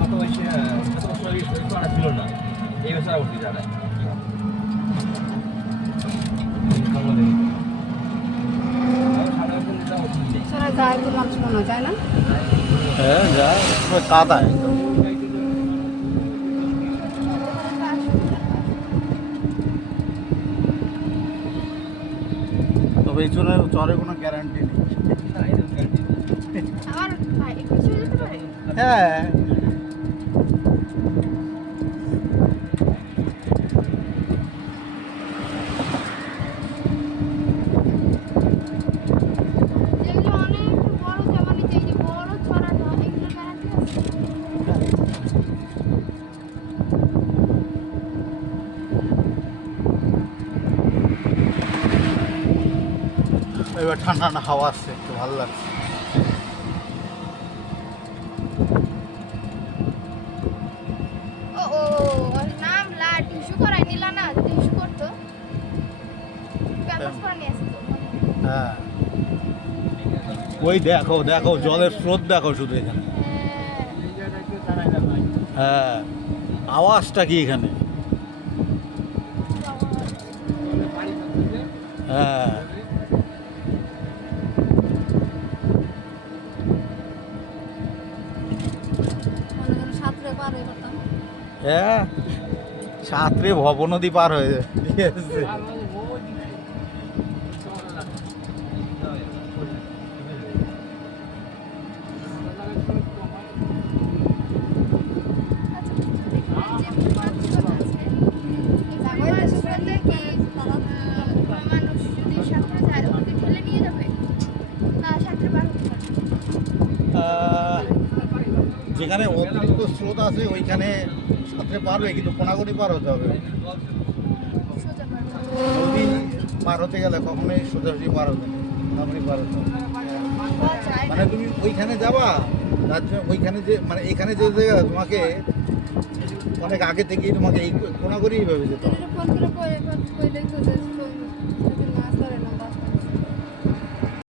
কত বয়সে কত বছর ছিল না এই বছর উঠতে যাবে সারা যায় তো মাছ মনে যায় না হ্যাঁ যা কাদায় তবে এই চরে কোনো গ্যারান্টি নেই। আমার ভাই কিছু যেতে পারে হ্যাঁ যেগুলো অনেক বড় মানে যে বড় ছড়া না এগুলো গ্যারান্টি আছে এবার ঠান্ডা ঠান্ডা হাওয়া আসছে একটু ভালো লাগছে। ও ও ওর নাম লা টিস্যু করাই নিলা না টিস্যু করতো পেপারস করে নিয়ে আসতো হ্যাঁ ওই দেখো দেখো জলের স্রোত দেখো শুধু এখানে। হ্যাঁ আওয়াজটা কি এখানে? হ্যাঁ সাঁতরে পারে করতাম হ্যাঁ সাঁতরে ভবনদী পার হয়ে যায় ঠিক আছে। যেখানে অতিরিক্ত স্রোত আছে ওইখানে সাঁতরে পারবে কিন্তু কোনাগুনি পার হতে হবে। নদী পার হতে গেলে কখনোই সোজাসুজি পার হতে নেই, কোনাগুনি পার হতে হবে। মানে তুমি ওইখানে যাবা তার জন্য ওইখানে যে মানে এখানে যেতে গেলে তোমাকে অনেক আগে থেকেই তোমাকে এই কোনাগুনিই ভেবে যেতে হবে।